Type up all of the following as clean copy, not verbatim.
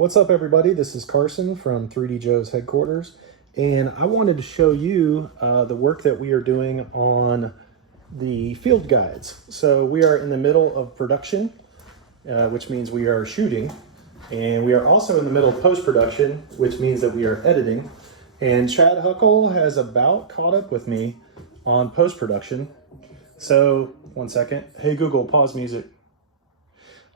What's up, everybody? This is Carson from 3DJOES headquarters, and I wanted to show you the work that we are doing on the field guides. So we are in the middle of production, which means we are shooting, and we are also in the middle of post-production, which means that we are editing. And Chad Huckle has about caught up with me on post-production. So, one second. Hey Google, pause music.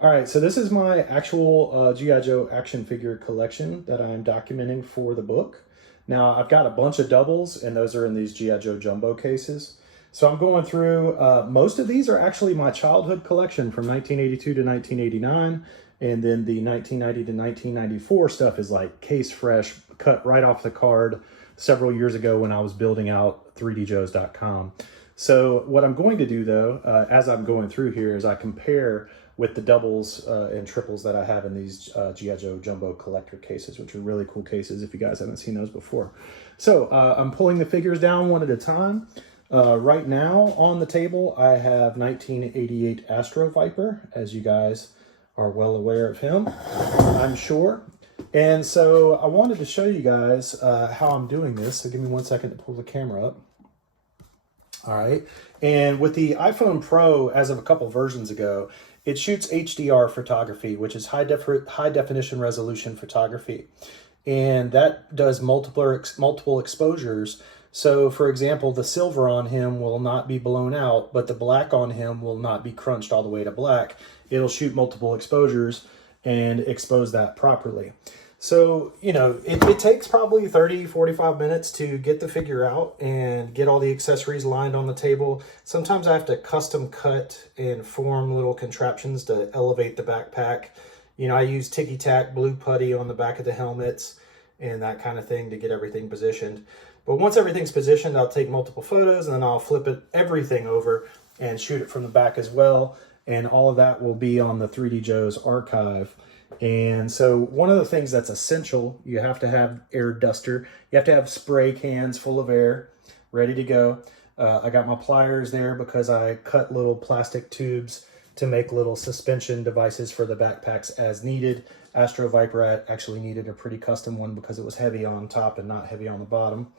All right, so this is my actual G.I. Joe action figure collection that I'm documenting for the book. Now, I've got a bunch of doubles, and those are in these G.I. Joe jumbo cases. So I'm going through, most of these are actually my childhood collection from 1982 to 1989, and then the 1990 to 1994 stuff is like case fresh, cut right off the card several years ago when I was building out 3DJOES.com. So what I'm going to do, though, as I'm going through here, is I compare with the doubles and triples that I have in these G.I. Joe jumbo collector cases, which are really cool cases if you guys haven't seen those before. So I'm pulling the figures down one at a time. Right now on the table, I have 1988 Astro Viper, as you guys are well aware of him, I'm sure. And so I wanted to show you guys how I'm doing this. So give me 1 second to pull the camera up. All right. And with the iPhone Pro, as of a couple versions ago, it shoots HDR photography, which is high definition resolution photography. And that does multiple exposures. So for example, the silver on him will not be blown out, but the black on him will not be crunched all the way to black. It'll shoot multiple exposures and expose that properly. So, you know, it takes probably 30, 45 minutes to get the figure out and get all the accessories lined on the table. Sometimes I have to custom cut and form little contraptions to elevate the backpack. You know, I use ticky-tack blue putty on the back of the helmets and that kind of thing to get everything positioned. But once everything's positioned, I'll take multiple photos and then I'll flip everything over and shoot it from the back as well. And all of that will be on the 3DJOES archive. And so one of the things that's essential, you have to have air duster. You have to have spray cans full of air ready to go. I got my pliers there because I cut little plastic tubes to make little suspension devices for the backpacks as needed. Astro Viper actually needed a pretty custom one because it was heavy on top and not heavy on the bottom.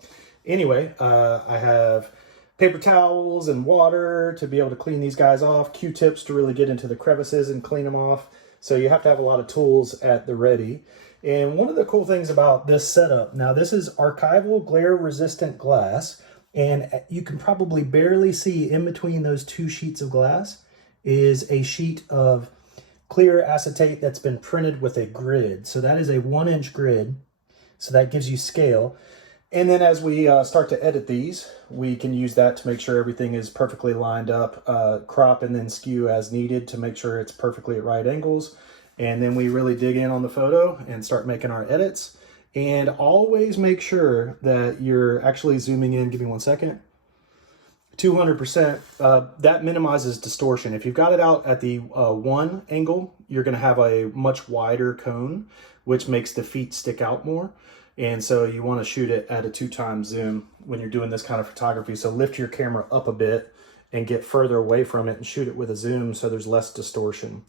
Anyway, I have paper towels and water to be able to clean these guys off, Q-tips to really get into the crevices and clean them off. So you have to have a lot of tools at the ready. And one of the cool things about this setup, now this is archival glare resistant glass, and you can probably barely see in between those two sheets of glass is a sheet of clear acetate that's been printed with a grid. So that is a 1-inch grid. So that gives you scale. And then as we start to edit these, we can use that to make sure everything is perfectly lined up, crop and then skew as needed to make sure it's perfectly at right angles. And then we really dig in on the photo and start making our edits. And always make sure that you're actually zooming in. Give me 1 second. 200%. That minimizes distortion. If you've got it out at the 1 angle, you're going to have a much wider cone, which makes the feet stick out more. And so you want to shoot it at a 2x zoom when you're doing this kind of photography. So lift your camera up a bit and get further away from it and shoot it with a zoom so there's less distortion.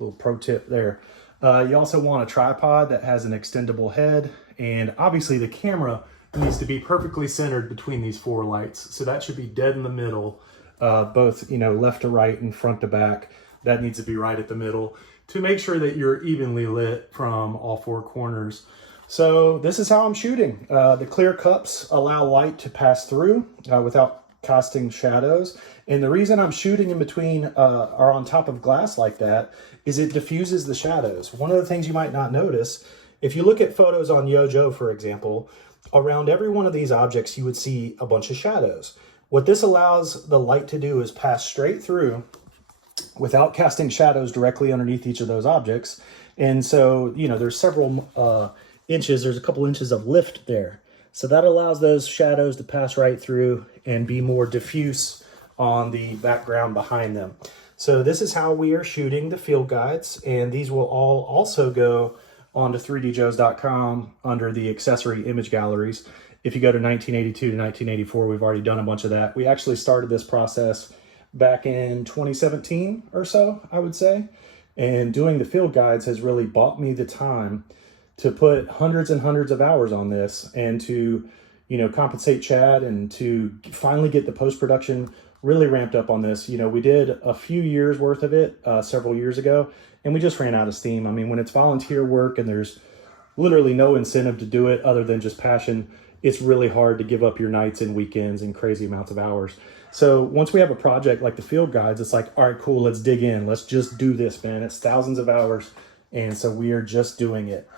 Little pro tip there. You also want a tripod that has an extendable head. And obviously the camera needs to be perfectly centered between these 4 lights. So that should be dead in the middle, both, you know, left to right and front to back. That needs to be right at the middle to make sure that you're evenly lit from all 4 corners. So this is how I'm shooting. The clear cups allow light to pass through without casting shadows. And the reason I'm shooting in between or on top of glass like that is it diffuses the shadows. One of the things you might not notice, if you look at photos on Yo-Joe, for example, around every one of these objects, you would see a bunch of shadows. What this allows the light to do is pass straight through without casting shadows directly underneath each of those objects. And so, you know, there's several inches, there's a couple inches of lift there. So that allows those shadows to pass right through and be more diffuse on the background behind them. So this is how we are shooting the field guides, and these will all also go onto 3DJOES.com under the accessory image galleries. If you go to 1982 to 1984, we've already done a bunch of that. We actually started this process back in 2017 or so, I would say. And doing the field guides has really bought me the time to put hundreds and hundreds of hours on this, and to, you know, compensate Chad and to finally get the post-production really ramped up on this. You know, we did a few years worth of it several years ago, and we just ran out of steam. I mean, when it's volunteer work and there's literally no incentive to do it other than just passion, it's really hard to give up your nights and weekends and crazy amounts of hours. So once we have a project like the field guides, it's like, all right, cool, let's dig in. Let's just do this, man. It's thousands of hours. And so we are just doing it.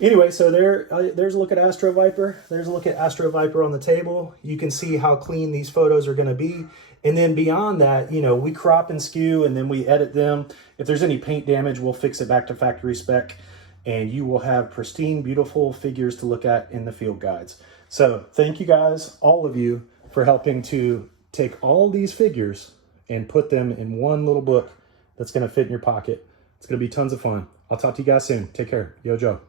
Anyway, so there's a look at Astro Viper. There's a look at Astro Viper on the table. You can see how clean these photos are going to be. And then beyond that, you know, we crop and skew and then we edit them. If there's any paint damage, we'll fix it back to factory spec, and you will have pristine, beautiful figures to look at in the field guides. So thank you guys, all of you, for helping to take all these figures and put them in one little book that's going to fit in your pocket. It's going to be tons of fun. I'll talk to you guys soon. Take care. Yo, Joe.